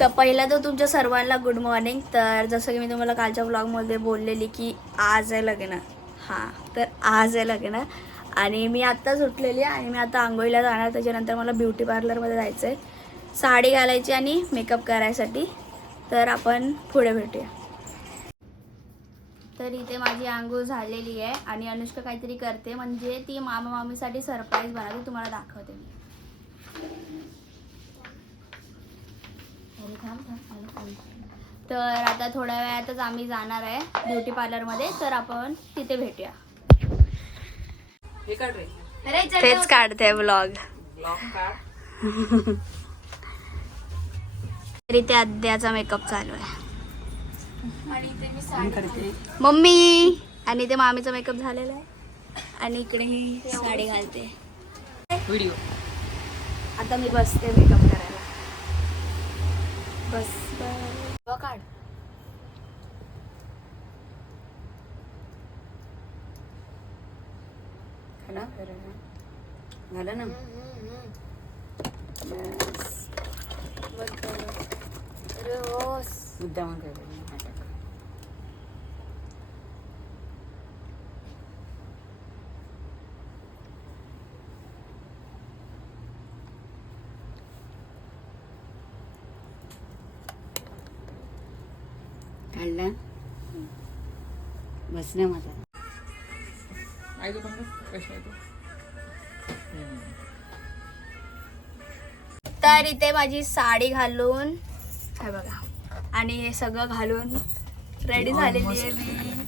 तर पहिला तर तुमच्या सर्वांना गुड मॉर्निंग. तर जसं की मी तुम्हाला कालच्या व्लॉगमध्ये बोललेली की आज आहे लग्न. हां, तर आज आहे लग्न आणि मी आत्ताच उठलेली आहे आणि मी आता आंघोळीला जाणार. त्याच्यानंतर मला ब्युटी पार्लरमध्ये जायचं आहे, साडी घालायची आणि मेकअप करायसाठी. तर आपण पुढे भेटूया. तर इथे माझी आंघोळ झालेली आहे आणि अनुष्का काहीतरी करते, म्हणजे ती मामा मामीसाठी सरप्राईज बनवते. तुम्हाला दाखवते मी. तर आता थोड्या वेळातच आम्ही जाणार आहे ब्युटी पार्लरमध्ये. तर आपण तिथे भेटूया. तेच काढते व्लॉग. तर इथे आद्याचा मेकअप चालू आहे मम्मी, आणि इथे मामीचा मेकअप झालेला आहे आणि इकडे ही साडी घालते. व्हिडिओ आता मी बसते मेकअप करायला. बस काढ. झालं ना. मुद्दाम नाटक. काढला बस ना माझा. तर इथे माझी साडी घालून हे बघा आणि हे सगळं घालून रेडी झालेली आहे मी.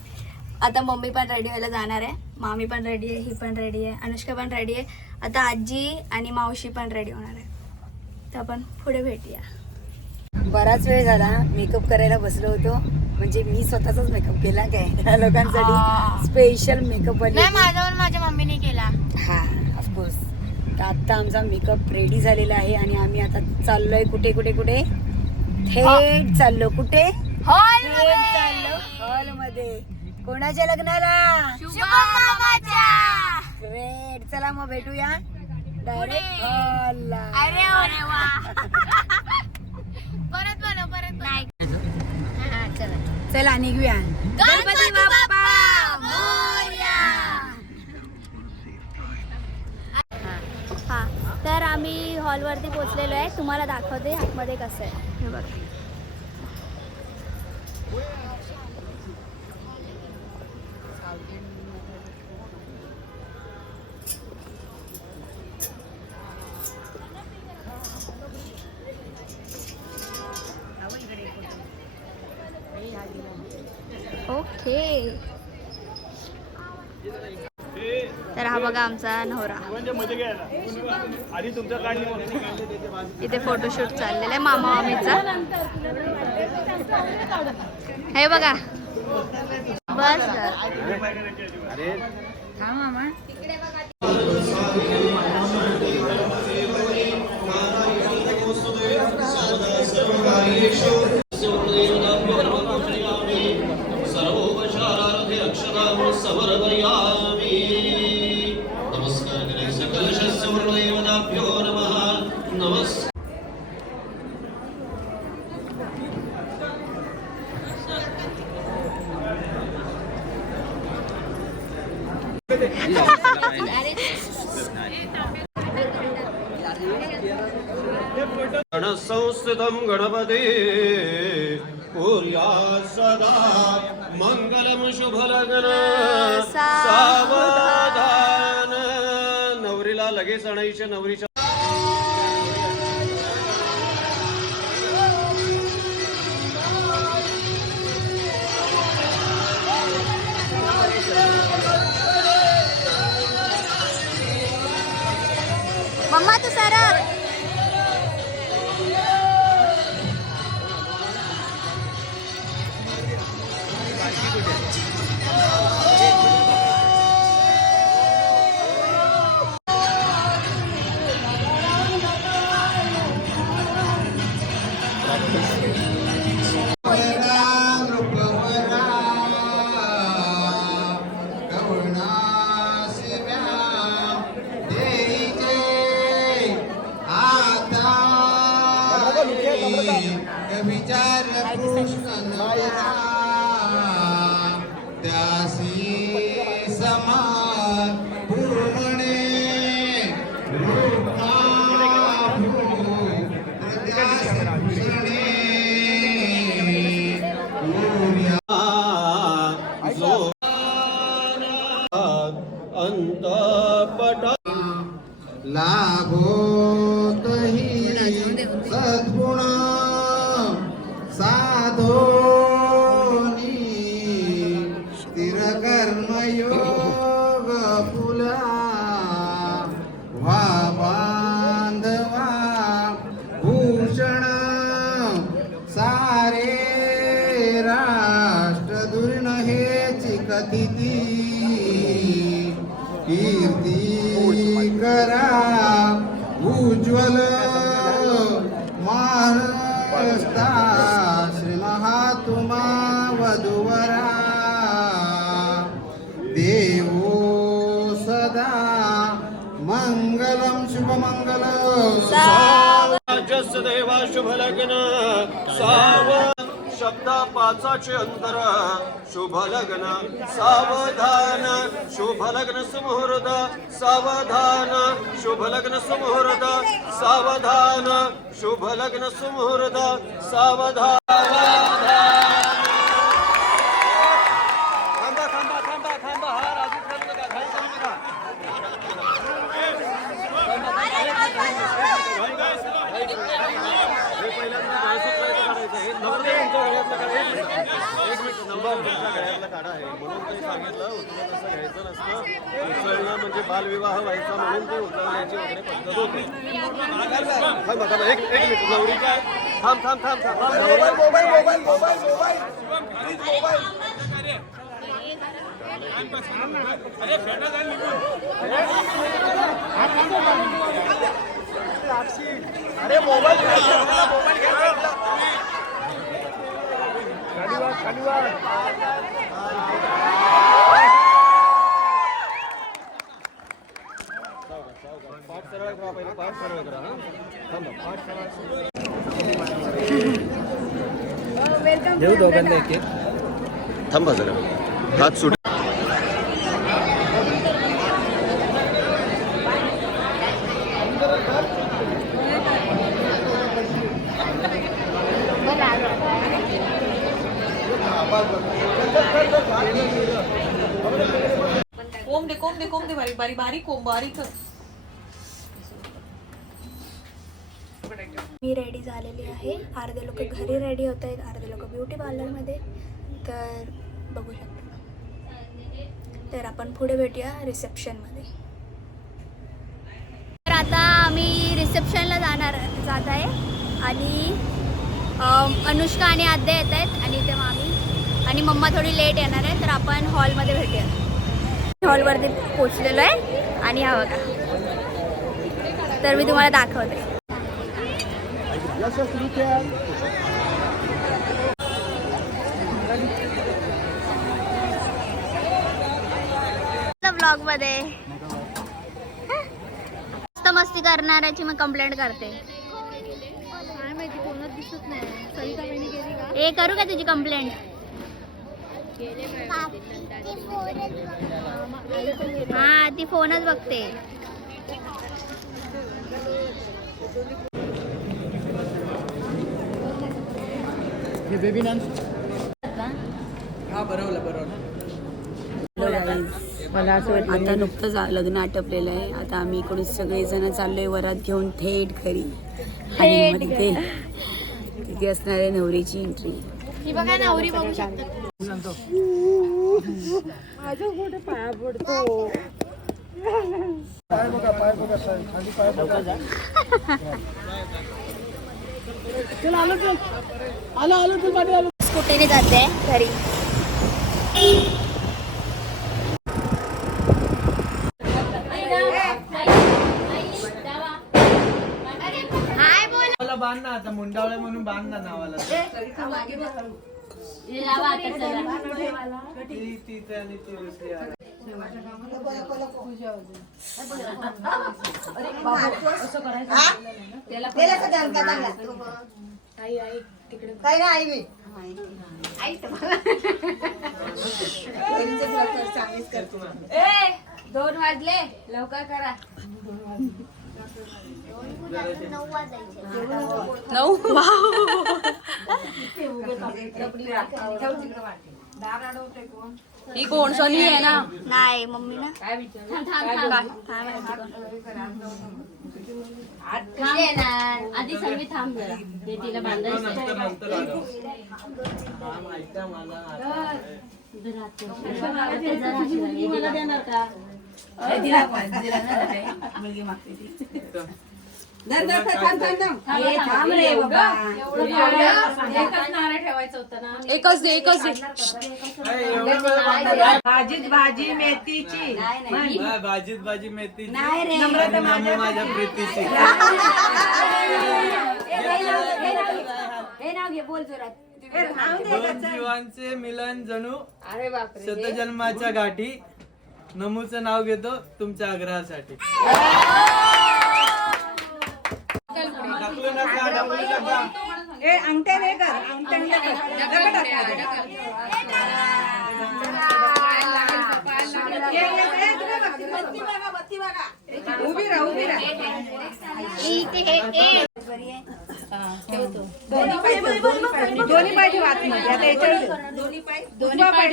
आता मम्मी पण रेडी व्हायला जाणार आहे, मामी पण रेडी आहे, ही पण रेडी आहे, अनुष्का पण रेडी आहे. आता आजी आणि मावशी पण रेडी होणार आहे. तर आपण पुढे भेटूया. बराच वेळ झाला मेकअप करायला बसलो होतो, म्हणजे मी स्वतःचाच मेकअप केला काय लोकांसाठी स्पेशल मेकअप. माझ्या मम्मीने केला. हा ऑफकोर्स. तर आता आमचा मेकअप रेडी झालेला आहे आणि आम्ही आता चाललोय कुठे कुठे कुठे थेट चाललो. कुठे? चाललो हॉलमध्ये. कोणाच्या लग्नाला? ग्रेट. चला मग भेटूया डायरेक्ट हॉलला. चला निघूया. गणपती बाप्पा मोरया. हा, तर आम्ही हॉलवरती पोहोचलेलो आहे. तुम्हाला दाखवते आतमध्ये कसं आहे. हे बघा. ओके, तर हा बघा आमचा नवरा. इथे फोटोशूट चाललेला आहे मामा मामीचा. हे बघा. बस हा मामा. गणसंस्थितं गणपते कुर्यात् सदा मंगलम शुभलग्न सावधान. नवरीला लगेच आणायचे. नवरीच्या मम्मा तू सरक. विचार कृष्ण त्यासी समान पूर्वणे अंतपट लाभोतहि सद्गुण साधोनी स्थिर कर्मयोग पुला वा बांधवा भूषण सारे राष्ट्र दुर्न हेची कथिती कीर्ती करा उज्ज्वल महाराष्ट्रा श्री महात्मा वधुवरा देवो सदा मंगलम शुभमंगल जस देवा शुभ लग्न साव शब्द पाचाचे अंतर शुभ लग्न सावधान शुभ लग्न सुमुहूर्त सावधान शुभ लग्न सुमुहूर्त सावधान शुभ लग्न सुमुहूर्त सावधान थांबा थांबा थांबा थांबा हा राजू थांबू नका घाई करू नका हे पहिल्यांदा नाशिकला काढायचं आहे नंबर तुमच्या गळ्यातलं काढा एक मिनिट नंबर तुमच्या गळ्यातला काढा आहे म्हणून ते सांगितलं उचलत असं घ्यायचं नसतं उचलणं म्हणजे बालविवाह व्हायचा म्हणून ते उचलण्याची वगैरे पद्धत होती थांबा थांबा एक मिनिट नवरीचा थांब थांब थांब थांब अरे मोबाईल पाठ सरळ करा पहिले पाठ सरळ करा हा थांबा पाठ सरळ येऊ दोघांना एक एक थांबा जरा हात सुट कोंब दे बारीक कोंब बारीक मी रेडी झालेली आहे. अर्धे लोक घरी रेडी होत आहेत, अर्धे लोक ब्युटी पार्लरमध्ये. तर बघू शकता. तर आपण पुढे भेटूया रिसेप्शनमध्ये. तर आता आम्ही रिसेप्शनला जात आहे आणि अनुष्का आणि आद्या येत आहेत आणि तेव्हा आम्ही आणि मम्मा थोडी लेट येणार आहे. तर आपण हॉलमध्ये भेटूया. हॉलवरती पोचलेलो आहे आणि हा बघा. तर मी तुम्हाला दाखवते. ब्लॉग मध्ये मस्त मस्ती करणाऱ्याची मी कंप्लेंट करते. हे करू का तुझी कंप्लेंट? हा ती फोनच बघते. बेबी डान्स हा बरोबर मला असं वाटतं आता नुकतंच लग्न आटपलेलं आहे. आता आम्ही इकडून सगळेजण चाललोय वरात घेऊन थेट घरी. आणि मग तिथे असणार आहे नवरीची एंट्री. ही बघा नवरी बघू शकता. माझ्या मोठे पाया पडतो. पाय बघा खाली पाय बघा. चल आलो चल पाणी आलो. स्कूटीने जाते घरी. मला बांध ना आता मुंडावळे म्हणून बांध ना नावाला. काय ना आई मी चांगलीच करतो. 2 वाजले लवकर करा. 9 ही कोण सोनी आहे ना? नाही मम्मी ना. आधी सगळी थांब जरा ते तिला बांधायचं मला देणार का थांब रे बाबा. ठेवायचं होतं ना. एकच दे. भाजी मेथीची भाजी मेथीची नाही रे. नम्रता माझ्या प्रीतीची. हे नाव घे बोल जोरात. दोन जीवांचे मिलन जणू अरे बापरे. शतजन्माच्या गाठी. नमूचं नाव घेतो तुमच्या आग्रहासाठी. ढकलू नका. ए अंगठ्या नाही कर. अंगठ्या उभी राहा. दोन्ही पाय ठेवा आतमध्ये. आता याच्यावर दोन्ही पाय दोन्ही पाय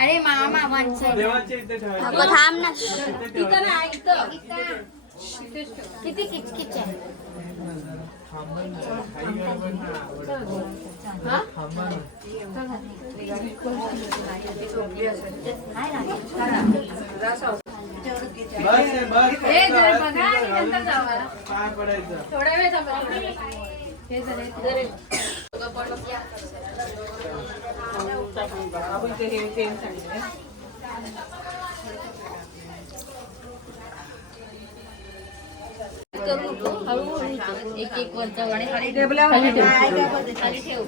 अरे मामा माणसं देवाच्या इथे ठेवायचं. नको थांब ना. किती किचकिच आहे. बस. काय पडायचं. थोडा वेळ एक एक वरचा आणि खाली ठेव.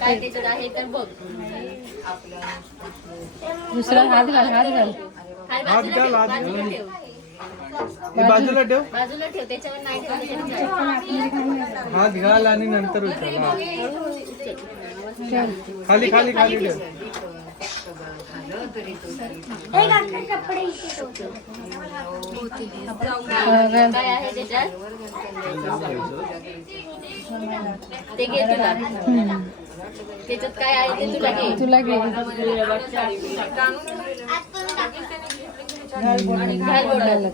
काय त्याच्यात आहे तर बघ. दुसरा हात घाल. बाजूला ठेव. बाजूला ठेव. बाजूला ठेव. त्याच्यावर नाही ठेवायचं. हात घाल आणि नंतर उचल. खाली ठेव. काय आहे त्याच्यात ते घे तुला. त्याच्यात काय आहे ते तुला घे. घाल बोटाला.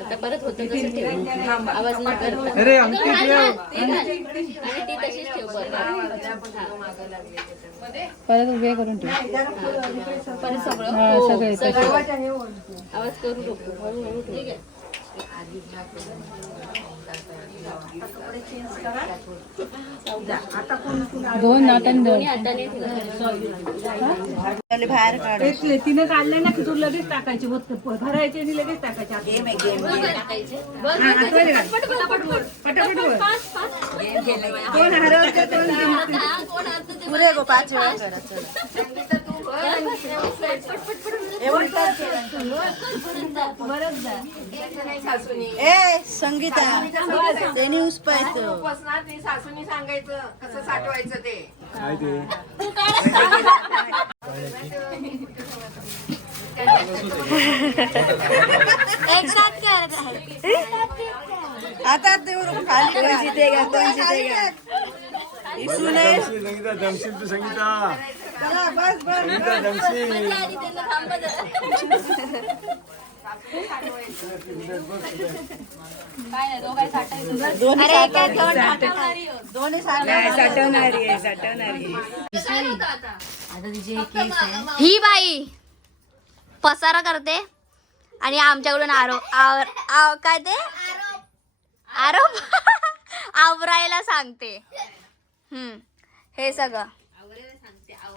आता परत होतं तसं ठेव. आवाज न करता. अरे अंगठी ठेव. आणि ती तशीच ठेव. परत उभे करून ठेव. परत सगळं आवाज करू नको. हळूहळू ठेव. दोन्ही हाताने बाहेर काढ. तिने काढले ना की तू लगेच टाकायचे. भरायचे आणि लगेच टाकायचे. टाकायचे. कोण हरवतं कोण पुरे गो 5 वेळा ए संगीता ते न्यूज पाहिजे. सासूनी सांगायचं कसं साठवायचं ते. काय ते एक साथ करत आहे. आता देऊ नको खाली. कोण जितेगा. इसू नाही. संगीता दमशील तू. संगीता चला बस. संगीता दमशील. अरे काय दोन्ही साठवणारी आहे. ही बाई पसारा करते आणि आमच्याकडून काय ते आरोप आवरायला सांगते. हे सगळं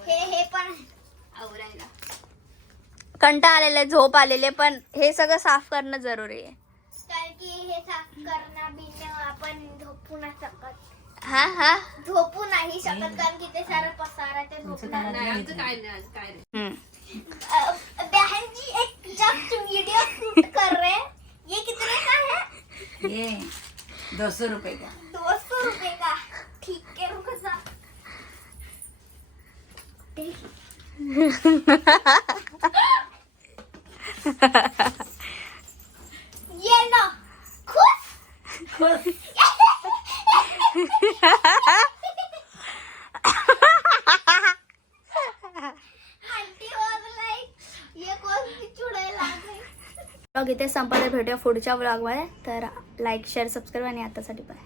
हे पण आवरायला कंटाळा आलेला, झोप आलेले, पण हे सगळं साफ करणं जरुरी आहे. कारण की हे साफ करणं बिन आपण झोपू नाही शकत. हा हा झोपू नाही शकत कारण की ते सारा पसारा ते झोपणार नाही. आमचं काय नाही आज काय नाही. बहन जी एक जब तुम वीडियो शूट कर रहे हैं ये कितने का है? ये 200 रुपये का. 200 रुपये का. ठीक है रुको सा. ये लो खुश. आंटी was like ये कौन सी चुड़ैल आ गई. ब्लॉग इथे संपत आहे. भेटूया पुढच्या ब्लॉगमध्ये. तर लाईक शेअर सबस्क्राईब आणि आतासाठी बाय.